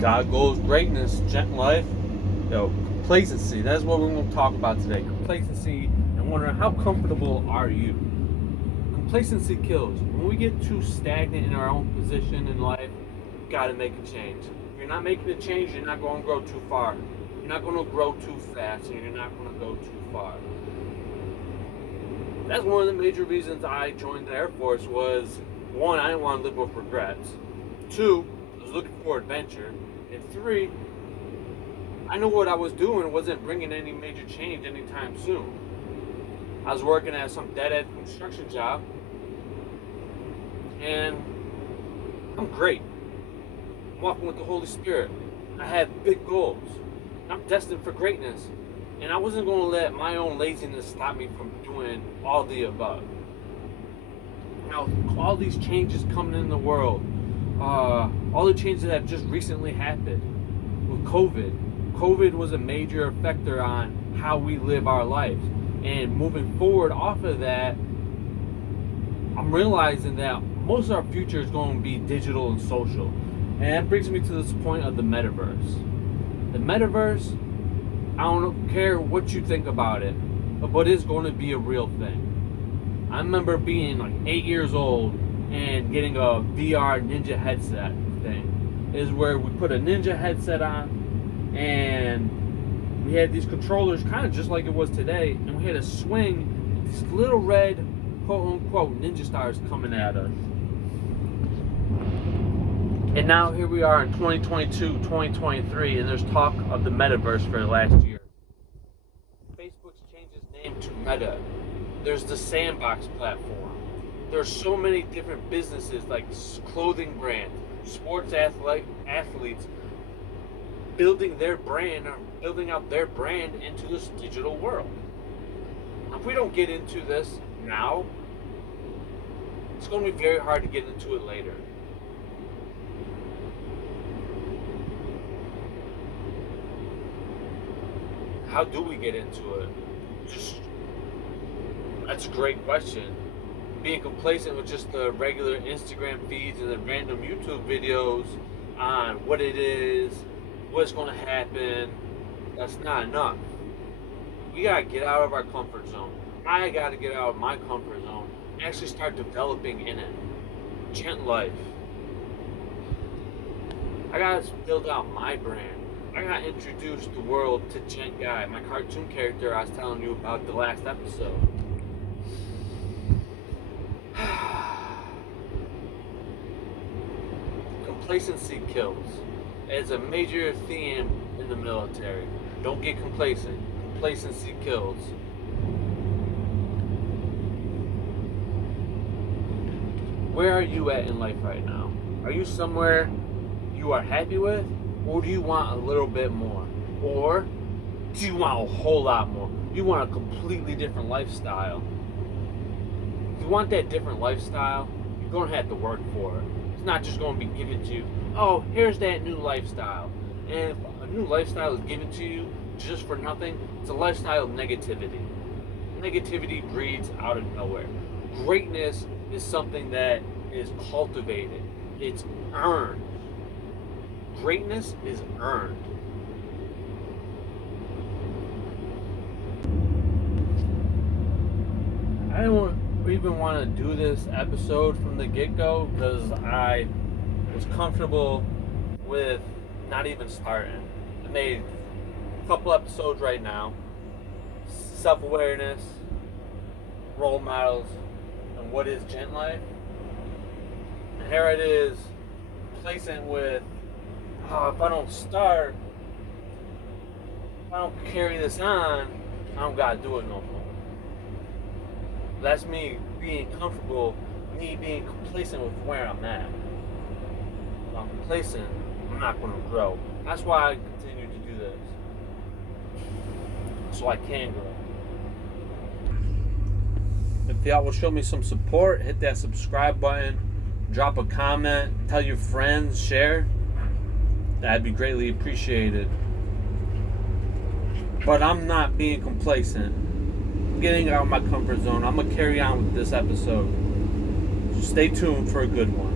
God goals, greatness, gent life, complacency. That's what we're going to talk about today. Complacency, and wondering how comfortable are you? Complacency kills. When we get too stagnant in our own position in life, you got to make a change. If you're not making a change, you're not going to grow too far. You're not going to grow too fast, and you're not going to go too far. That's one of the major reasons I joined the Air Force was, one, I didn't want to live with regrets. Two, I was looking for adventure. And three, I knew what I was doing wasn't bringing any major change anytime soon. I was working at some dead-end construction job, and I'm great. I'm walking with the Holy Spirit. I have big goals. I'm destined for greatness. And I wasn't going to let my own laziness stop me from doing all the above. Now, all these changes coming in the world, all the changes that have just recently happened with COVID. COVID was a major factor on how we live our lives. And moving forward off of that, I'm realizing that most of our future is going to be digital and social. And that brings me to this point of the metaverse. The metaverse, I don't care what you think about it, but it's going to be a real thing. I remember being like 8 years old and getting a VR Ninja headset thing. Is where we put a Ninja headset on and we had these controllers kind of just like it was today, and we had a swing, these little red quote-unquote ninja stars coming at us. And now here we are in 2022, 2023, and there's talk of the metaverse for the last year. Facebook's changed its name to Meta. There's the Sandbox platform. There's so many different businesses like clothing brands, sports athletes building their brand or building out their brand into this digital world. If we don't get into this now, it's going to be very hard to get into it later. How do we get into it? That's a great question. Being complacent with just the regular Instagram feeds and the random YouTube videos on what it is, what's going to happen, that's not enough. We got to get out of our comfort zone. I got to get out of my comfort zone and actually start developing in it. Gent life. I got to build out my brand. I got to introduce the world to Gent Guy, my cartoon character I was telling you about the last episode. Complacency kills. It's a major theme in the military. Don't get complacent. Complacency kills. Where are you at in life right now? Are you somewhere you are happy with? Or do you want a little bit more? Or do you want a whole lot more? You want a completely different lifestyle. If you want that different lifestyle, you're going to have to work for it. It's not just going to be given to you. Oh, here's that new lifestyle. And if a new lifestyle is given to you just for nothing, it's a lifestyle of negativity. Negativity breeds out of nowhere. Greatness is something that is cultivated. It's earned. Greatness is earned. I don't even want to do this episode from the get-go because I was comfortable with not even starting. I made a couple episodes right now. Self-awareness, role models, and what is gent life. And here it is, complacent with, if I don't start, if I don't carry this on, I don't gotta do it no more. That's me being comfortable, me being complacent with where I'm at. If I'm complacent, I'm not going to grow. That's why I continue to do this. So I can grow. If y'all will show me some support, hit that subscribe button, drop a comment, tell your friends, share. That'd be greatly appreciated. But I'm not being complacent. I'm getting out of my comfort zone. I'm going to carry on with this episode. So stay tuned for a good one.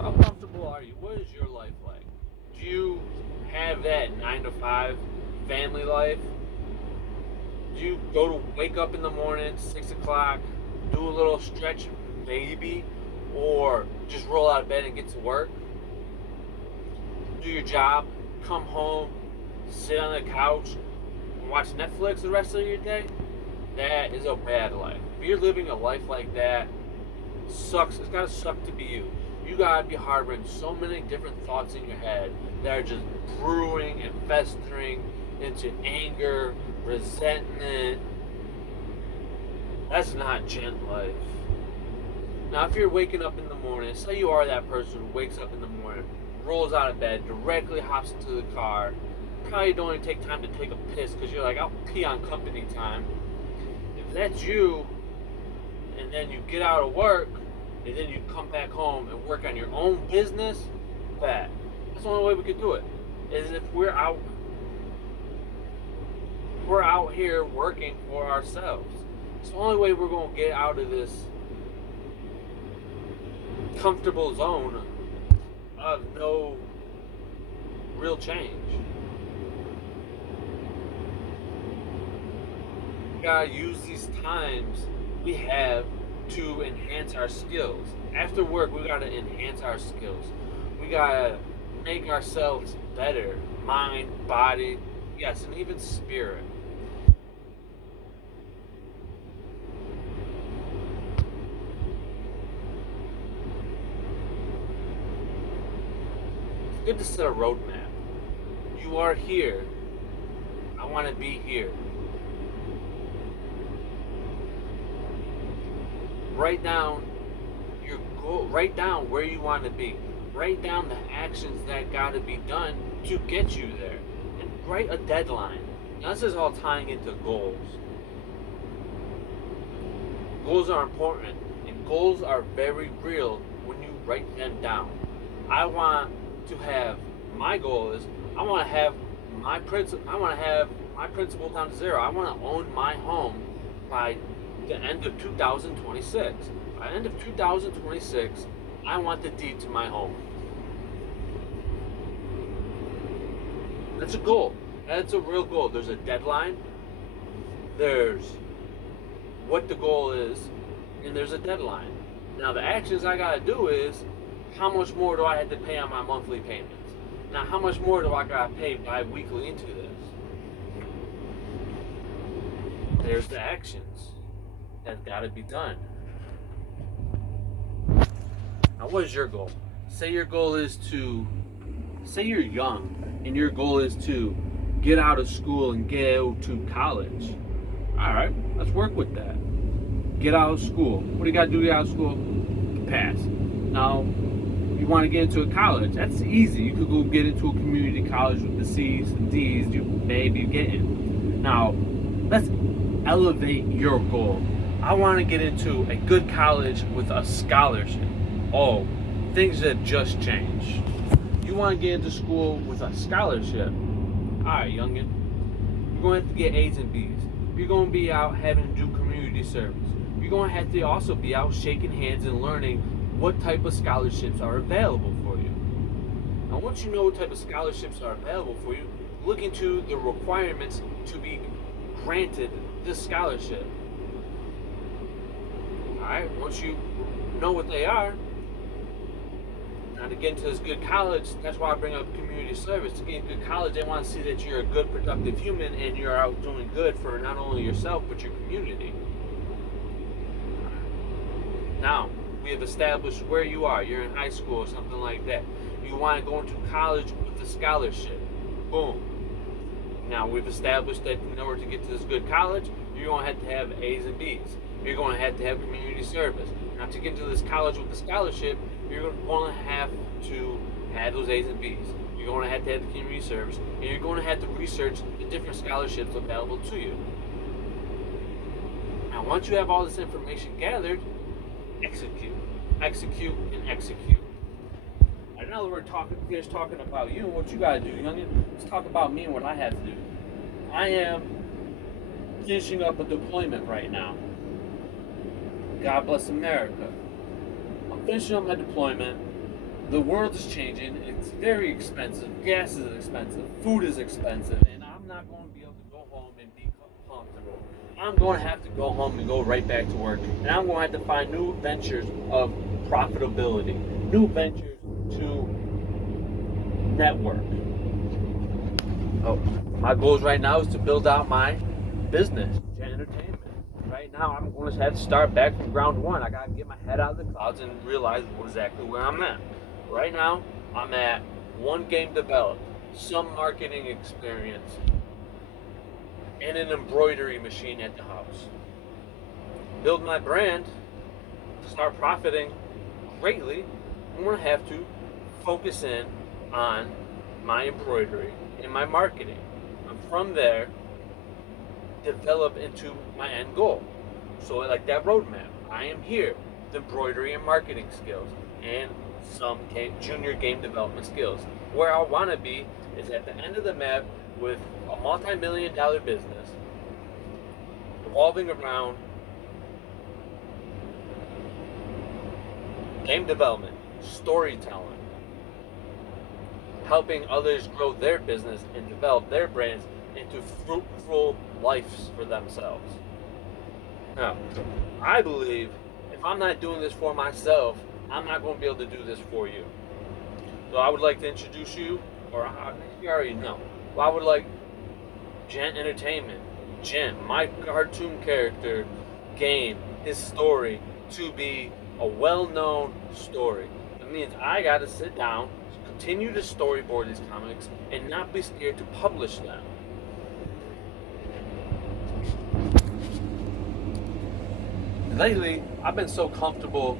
How comfortable are you? What is your life like? Do you have that 9 to 5 family life? Do you go to wake up in the morning, 6 o'clock, do a little stretch, maybe, or just roll out of bed and get to work? Do your job, come home, sit on the couch, and watch Netflix the rest of your day? That is a bad life. If you're living a life like that, sucks. It's gotta suck to be you. You gotta be harboring so many different thoughts in your head that are just brewing and festering into anger, resentment. That's not gent life. Now, if you're waking up in the morning, say you are that person who wakes up in the morning, rolls out of bed, directly hops into the car, probably don't even take time to take a piss because you're like, I'll pee on company time. If that's you, and then you get out of work, and then you come back home and work on your own business, that's the only way we could do it. Is if we're out here working for ourselves. It's the only way we're going to get out of this comfortable zone of no real change. We gotta use these times we have to enhance our skills. After work, we gotta enhance our skills. We gotta make ourselves better. Mind, body, yes, and even spirit. It's good to set a roadmap. You are here. I want to be here. Write down your goal. Write down where you want to be. Write down the actions that got to be done to get you there. And write a deadline. Now, this is all tying into goals. Goals are important, and goals are very real when you write them down. I want to have, my goal is, I want to have my principal down to zero. I want to own my home by the end of 2026. By the end of 2026, I want the deed to my home. That's a goal. That's a real goal. There's a deadline. There's what the goal is, and there's a deadline. Now the actions I gotta do is, how much more do I have to pay on my monthly payments? Now how much more do I gotta pay bi-weekly into this? There's the actions that gotta be done. Now what is your goal? Say your goal is to, say you're young and your goal is to get out of school and go to college. Alright, let's work with that. Get out of school. What do you gotta do to get out of school? Pass. Now, you want to get into a college, that's easy. You could go get into a community college with the C's and D's you maybe get in. Now, let's elevate your goal. I want to get into a good college with a scholarship. Oh, things have just changed. You want to get into school with a scholarship. Alright, youngin. You're going to have to get A's and B's. You're going to be out having to do community service. You're going to have to also be out shaking hands and learning what type of scholarships are available for you. Now, once you know what type of scholarships are available for you, look into the requirements to be granted this scholarship. Alright, once you know what they are, now to get into this good college, that's why I bring up community service. To get into good college, they want to see that you're a good, productive human and you're out doing good for not only yourself, but your community. Now, we have established where you are. You're in high school or something like that. You want to go into college with a scholarship. Boom. Now, we've established that in order to get to this good college, you're going to have A's and B's. You're going to have community service. Now, to get to this college with a scholarship, you're going to have to have those A's and B's. You're going to have the community service, and you're going to have to research the different scholarships available to you. Now, once you have all this information gathered, execute, and execute. And now that we're finished talking about you and what you gotta do, youngin, let's talk about me and what I have to do. I am finishing up a deployment right now. God bless America. I'm finishing up my deployment. the world is changing. It's very expensive. Gas is expensive. Food is expensive. And I'm not going to be able to go home and be comfortable. I'm going to have to go home and go right back to work. And I'm going to have to find new ventures of profitability. New ventures to network. Oh, my goals right now is to build out my business, Gent Entertainment. Right now, I'm going to have to start back from ground one. I got to get my head out of the clouds and realize exactly where I'm at. Right now, I'm at one game developed, some marketing experience, and an embroidery machine at the house. Build my brand, start profiting greatly. I'm going to have to focus in on my embroidery and my marketing. And from there, develop into my end goal. So like that roadmap, I am here, the embroidery and marketing skills, and some junior game development skills. Where I want to be is at the end of the map with a multi-million-dollar business revolving around game development, storytelling, helping others grow their business and develop their brands into fruitful lives for themselves. Now, I believe if I'm not doing this for myself, I'm not going to be able to do this for you. So I would like to introduce you, or you already know. Well, I would like Gent Entertainment, Gent, my cartoon character, game, his story, to be a well-known story. It means I got to sit down, continue to storyboard these comics, and not be scared to publish them. Lately, I've been so comfortable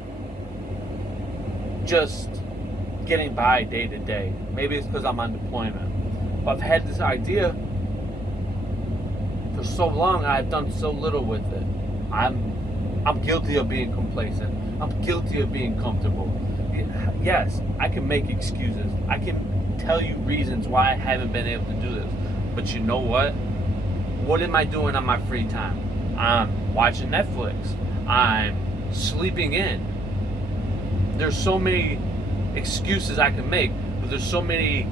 just getting by day to day. Maybe it's because I'm on deployment. But I've had this idea for so long, I've done so little with it. I'm guilty of being complacent. I'm guilty of being comfortable. Yes, I can make excuses. I can tell you reasons why I haven't been able to do this. But you know what? What am I doing on my free time? I'm watching Netflix. I'm sleeping in. There's so many excuses I can make, but there's so many,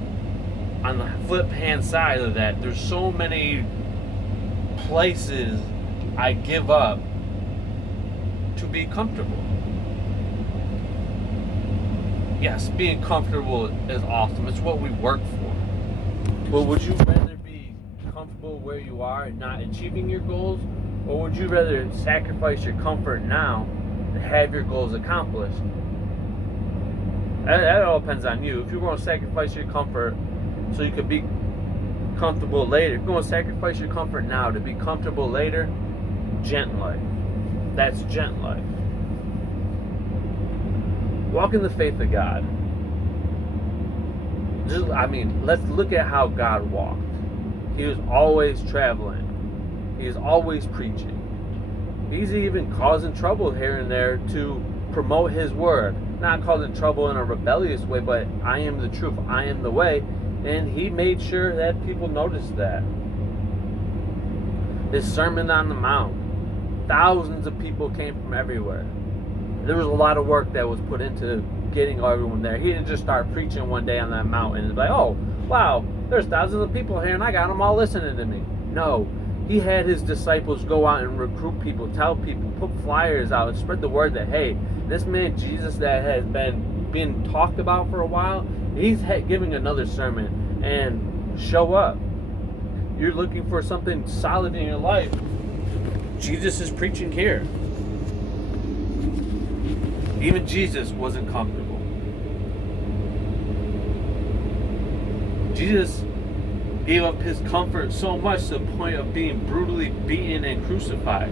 on the flip hand side of that, there's so many places I give up to be comfortable. Yes, being comfortable is awesome. It's what we work for. But would you rather be comfortable where you are and not achieving your goals? Or would you rather sacrifice your comfort now and have your goals accomplished? That all depends on you. If you're going to sacrifice your comfort so you can be comfortable later, if you're going to sacrifice your comfort now to be comfortable later, Gent life. That's Gent life. Walk in the faith of God. Let's look at how God walked. He was always traveling. He is always preaching. He's even causing trouble here and there to promote his word. Not causing trouble in a rebellious way, but I am the truth, I am the way. And he made sure that people noticed that. His Sermon on the Mount. Thousands of people came from everywhere. There was a lot of work that was put into getting everyone there. He didn't just start preaching one day on that mountain and be like, oh, wow, there's thousands of people here and I got them all listening to me. No. He had his disciples go out and recruit people, tell people, put flyers out, and spread the word that, hey, this man Jesus that has been being talked about for a while, he's giving another sermon, and show up. You're looking for something solid in your life. Jesus is preaching here. Even Jesus wasn't comfortable. Jesus gave up his comfort so much to the point of being brutally beaten and crucified.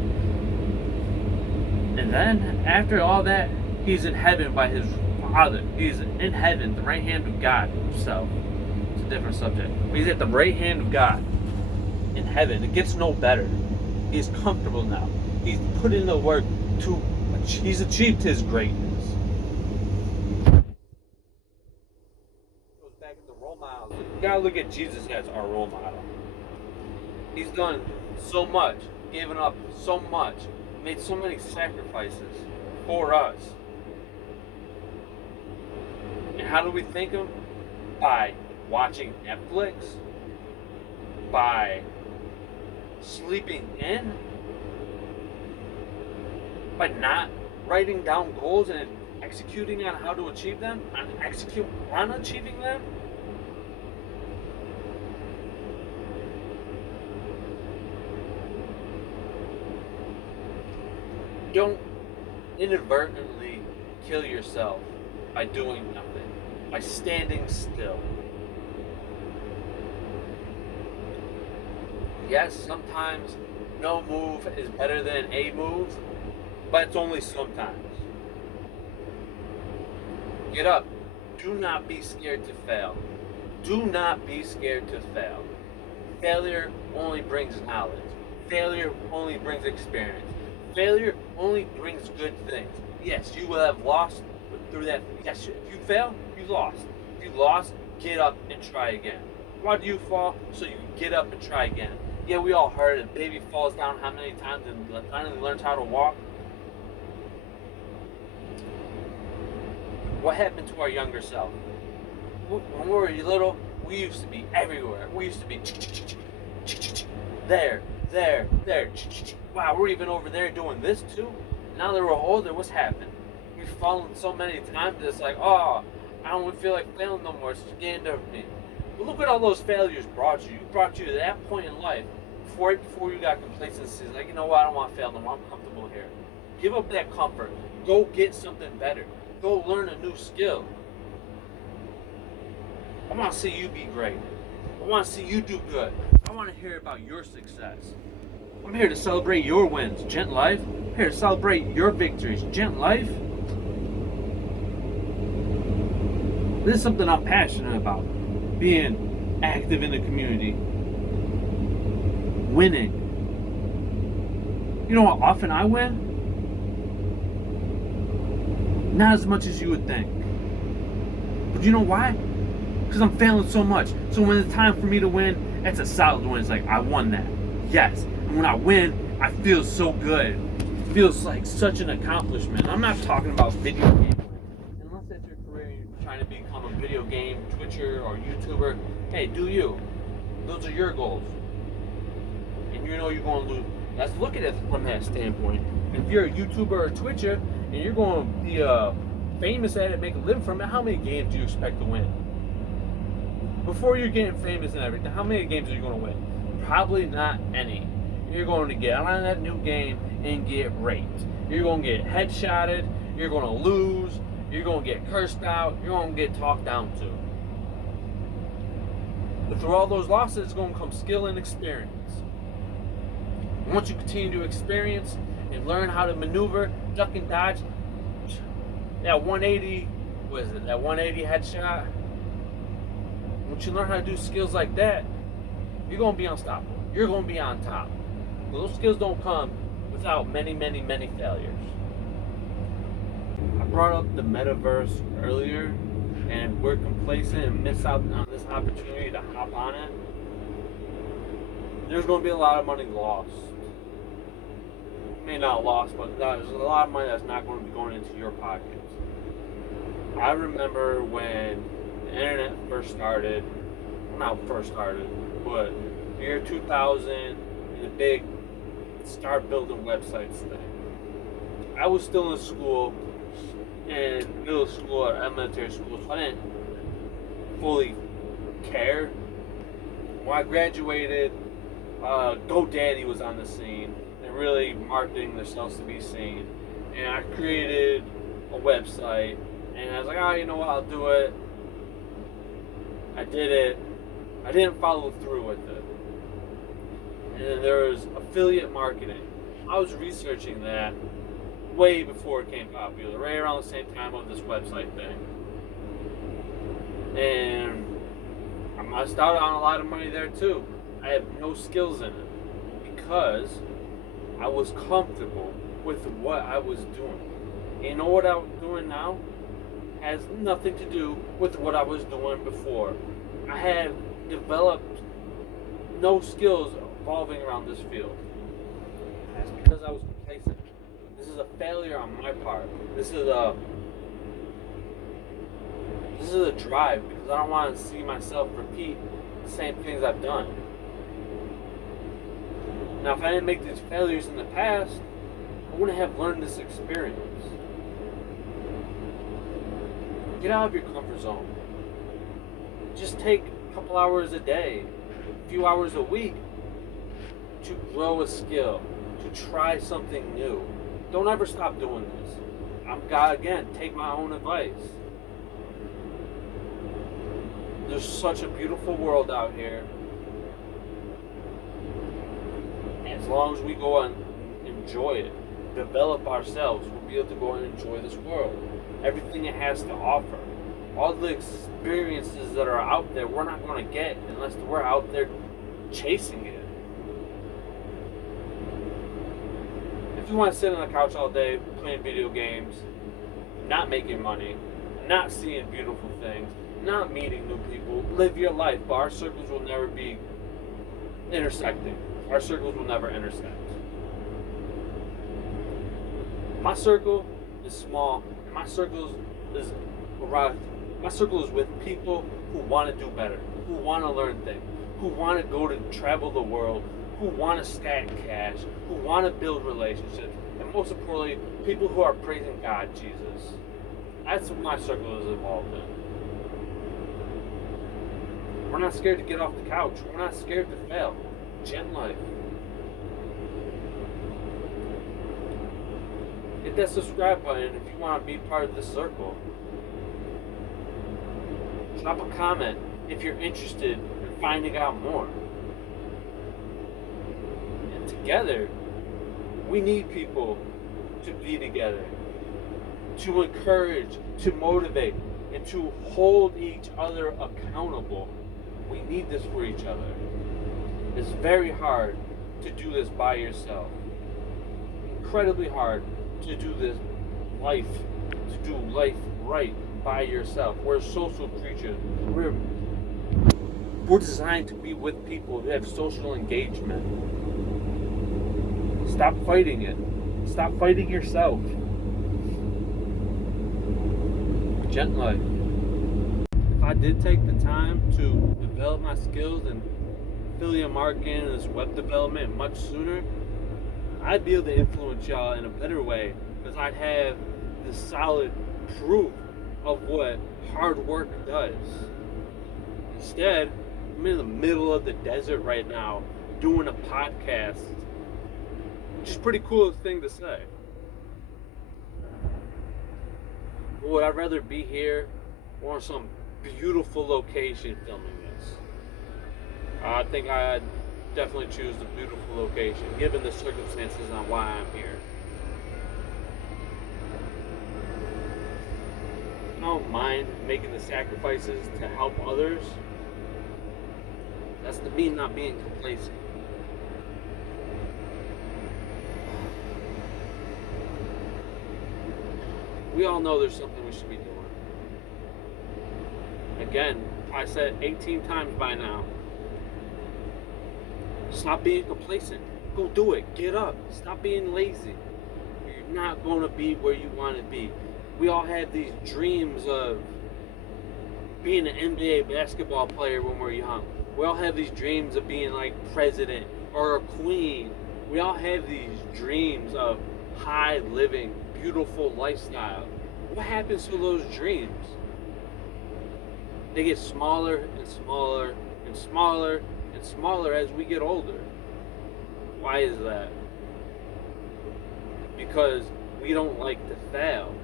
And then, after all that, he's in heaven by his Father. He's in heaven, the right hand of God himself. It's a different subject. But he's at the right hand of God in heaven. It gets no better. He's comfortable now. He's put in the work to, he's achieved his greatness. Back into role models. You gotta look at Jesus as our role model. He's done so much, given up so much, made so many sacrifices for us. And how do we think them? By watching Netflix, by sleeping in, by not writing down goals and executing on how to achieve them, on achieving them. Don't inadvertently kill yourself by doing nothing, by standing still. Yes, sometimes no move is better than a move, but it's only sometimes. Get up. Do not be scared to fail. Do not be scared to fail. Failure only brings knowledge. Failure only brings experience. Failure only brings good things. Yes, you will have lost, but through that, yes, if you fail, you lost. If you lost, get up and try again. Why do you fall? So you can get up and try again. Yeah, we all heard a baby falls down how many times and finally learns how to walk. What happened to our younger self? When we were little, we used to be everywhere. We used to be there. Wow, we're even over there doing this too. Now that we're older, what's happened? We've fallen so many times that it's like, oh, I don't feel like failing no more. It's just getting to me. But look what all those failures brought you. It brought you to that point in life before you got complacency. It's like, you know what? I don't want to fail no more. I'm comfortable here. Give up that comfort. Go get something better. Go learn a new skill. I want to see you be great. I want to see you do good. I want to hear about your success. I'm here to celebrate your wins, Gent Life. I'm here to celebrate your victories, Gent Life. This is something I'm passionate about. Being active in the community. Winning. You know how often I win? Not as much as you would think. But you know why? Because I'm failing so much. So when it's time for me to win, it's a solid win. It's like, I won that. Yes. And when I win, I feel so good. It feels like such an accomplishment. I'm not talking about video game wins. Unless that's your career, you're trying to become a video game Twitcher or YouTuber. Hey, do you. Those are your goals. And you know you're going to lose. Let's look at it from that standpoint. If you're a YouTuber or a Twitcher, and you're going to be famous at it, make a living from it, how many games do you expect to win? Before you're getting famous and everything, how many games are you going to win? Probably not any. You're going to get on that new game and get raped. You're going to get headshotted. You're going to lose. You're going to get cursed out. You're going to get talked down to. But through all those losses, it's going to come skill and experience. And once you continue to experience and learn how to maneuver, duck and dodge, that 180, what is it, that 180 headshot, once you learn how to do skills like that, you're going to be unstoppable. You're going to be on top. But those skills don't come without many, many, many failures. I brought up the metaverse earlier, and we're complacent and miss out on this opportunity to hop on it. There's going to be a lot of money lost. Maybe not lost, but there's a lot of money that's not going to be going into your pockets. I remember when the internet first started, well, not first started, but the year 2000, and the big start building websites thing. I was still in school, in middle school or elementary school, so I didn't fully care. When I graduated, GoDaddy was on the scene and really marketing themselves to be seen. And I created a website, and I was like, oh, you know what, I'll do it. I did it. I didn't follow through with it. And then there was affiliate marketing. I was researching that way before it became popular, right around the same time of this website thing. And I missed out on a lot of money there too. I had no skills in it because I was comfortable with what I was doing. And you know what I'm doing now has nothing to do with what I was doing before. I have developed no skills revolving around this field. That's because I was complacent. This is a failure on my part. This is a This is a drive because I don't want to see myself repeat the same things I've done. Now, if I didn't make these failures in the past, I wouldn't have learned this experience. Get out of your comfort zone. Just take a couple hours a day, a few hours a week to grow a skill, to try something new. Don't ever stop doing this. Again, take my own advice. There's such a beautiful world out here. And as long as we go and enjoy it, develop ourselves, we'll be able to go and enjoy this world. Everything it has to offer. All the experiences that are out there, we're not going to get unless we're out there chasing it. If you want to sit on the couch all day playing video games, not making money, not seeing beautiful things, not meeting new people, live your life, but our circles will never be intersecting. Our circles will never intersect. My circle is small, and my circle is with people who want to do better, who want to learn things, who want to go to travel the world, who want to stack cash, who want to build relationships, and most importantly, people who are praising God, Jesus. That's what my circle is involved in. We're not scared to get off the couch. We're not scared to fail. Gent life. Hit that subscribe button if you want to be part of this circle. Drop a comment if you're interested in finding out more. And together, we need people to be together, to encourage, to motivate, and to hold each other accountable. We need this for each other. It's very hard to do this by yourself. Incredibly hard to do life right by yourself. We're social creatures. We're designed to be with people who have social engagement. Stop fighting it. Stop fighting yourself. Gent life. If I did take the time to develop my skills in affiliate marketing and this web development much sooner, I'd be able to influence y'all in a better way because I'd have the solid proof of what hard work does. Instead, I'm in the middle of the desert right now doing a podcast, which is a pretty cool thing to say. Would I rather be here or in some beautiful location filming this? I think I'd definitely choose the beautiful location, given the circumstances on why I'm here. I don't mind making the sacrifices to help others. That's the me not being complacent. We all know there's something we should be doing. Again, I said 18 times by now. Stop being complacent. Go do it. Get up. Stop being lazy. You're not going to be where you want to be. We all have these dreams of being an NBA basketball player when we're young. We all have these dreams of being like president or a queen. We all have these dreams of high living, beautiful lifestyle. What happens to those dreams? They get smaller and smaller and smaller and smaller as we get older. Why is that? Because we don't like to fail.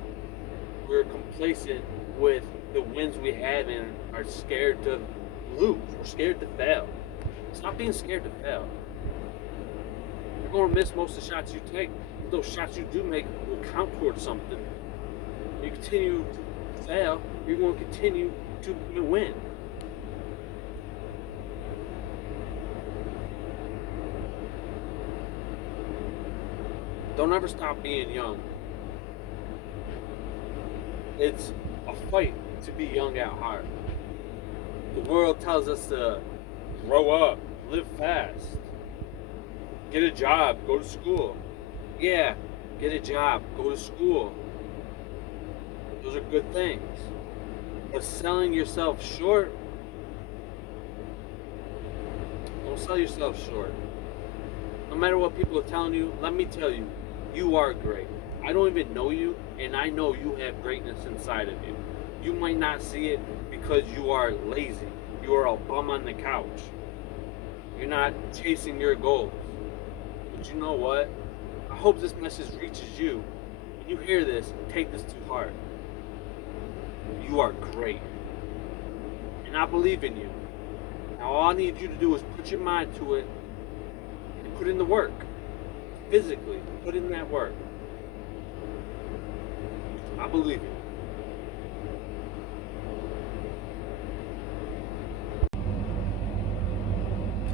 We're complacent with the wins we have and are scared to lose. We're scared to fail. Stop being scared to fail. You're going to miss most of the shots you take. Those shots you do make will count towards something. You continue to fail, you're going to continue to win. Don't ever stop being young. It's a fight to be young at heart. The world tells us to grow up, live fast, get a job, go to school. Yeah, get a job, go to school. Those are good things. But selling yourself short, don't sell yourself short. No matter what people are telling you, let me tell you, you are great. I don't even know you, and I know you have greatness inside of you. You might not see it because you are lazy. You are a bum on the couch. You're not chasing your goals. But you know what? I hope this message reaches you. When you hear this, take this to heart. You are great. And I believe in you. Now all I need you to do is put your mind to it and put in the work. Physically, put in that work. I believe you.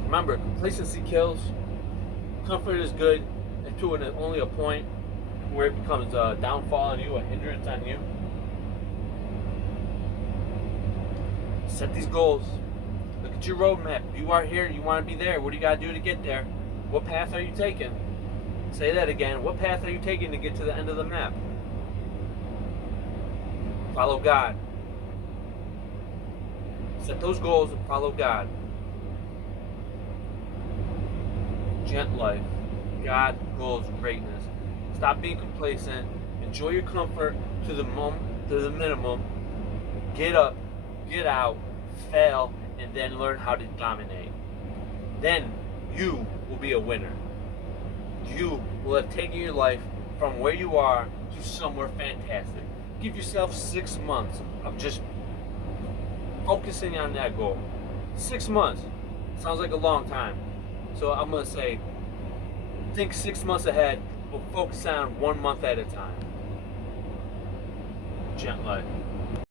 Remember, complacency kills. Comfort is good, and to only a point where it becomes a downfall on you, a hindrance on you. Set these goals. Look at your roadmap. You are here. You want to be there. What do you got to do to get there? What path are you taking? Say that again. What path are you taking to get to the end of the map? Follow God. Set those goals and follow God. Gent life. God, goals, greatness. Stop being complacent. Enjoy your comfort to the minimum. Get up, get out, fail, and then learn how to dominate. Then you will be a winner. You will have taken your life from where you are to somewhere fantastic. Give yourself 6 months of just focusing on that goal. 6 months sounds like a long time. So I'm going to say, think 6 months ahead, but focus on 1 month at a time. Gent life.